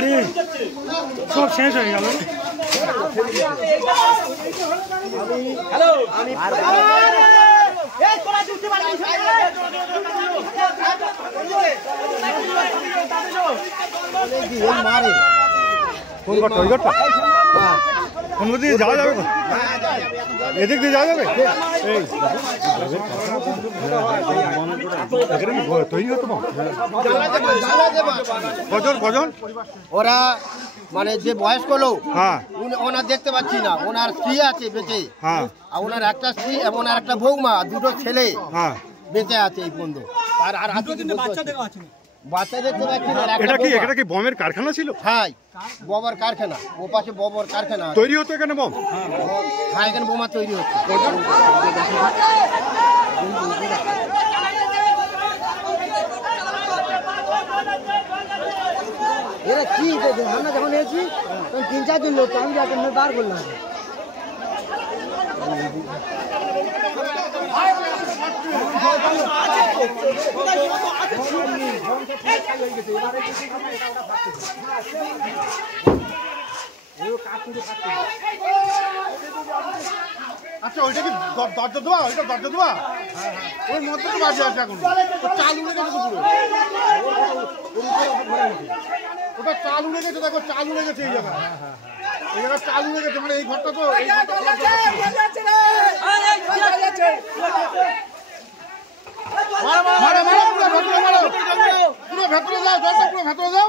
বাবারে সব শেষ হয়ে গেল। হ্যালো মারে কোন ঘরটা? ওই ঘরটা? কোন দিকে যাওয়া যাবে? এদিক দিয়ে যাওয়া যাবে? এই তৈরি হতো কজন কজন? ওরা মানে যে বয়স্ক লোক, হ্যাঁ ওনার দেখতে পাচ্ছি না, ওনার স্ত্রী আছে বেঁচে, হ্যাঁ আর ওনার একটা স্ত্রী এবং একটা বৌমা, দুটো ছেলে হ্যাঁ বেঁচে আছে এই বন্ধু। আর বাচ্চা দেখতে পাচ্ছি না। এটা কি বমের কারখানা ছিল? হ্যাঁ, ববর কারখানা, ও পাশে ববর কারখানা তৈরি হতো এখানে বম? হ্যাঁ, এখানে বোমা তৈরি হচ্ছে। এরা কি আমরা যখন এসেছি তখন 3-4 জন লোক, আমি যাকে বার করলাম। আচ্ছা ওইটা কি দরজা দেওয়া? ওইটা দরজা দেওয়া? ওই মধ্যে তো বাজে আছে এখন। চাল উড়ে গেছে তো পুরো। ওটা চাল উড়ে গেছে, দেখো চাল উড়ে গেছে এই জায়গায়। এই জায়গায় চাল উড়ে গেছে, মানে এই ঘরটা তো এই ঘরটা পুরো ভেতরে যাও, জলটা পুরো ভেতরে যাও।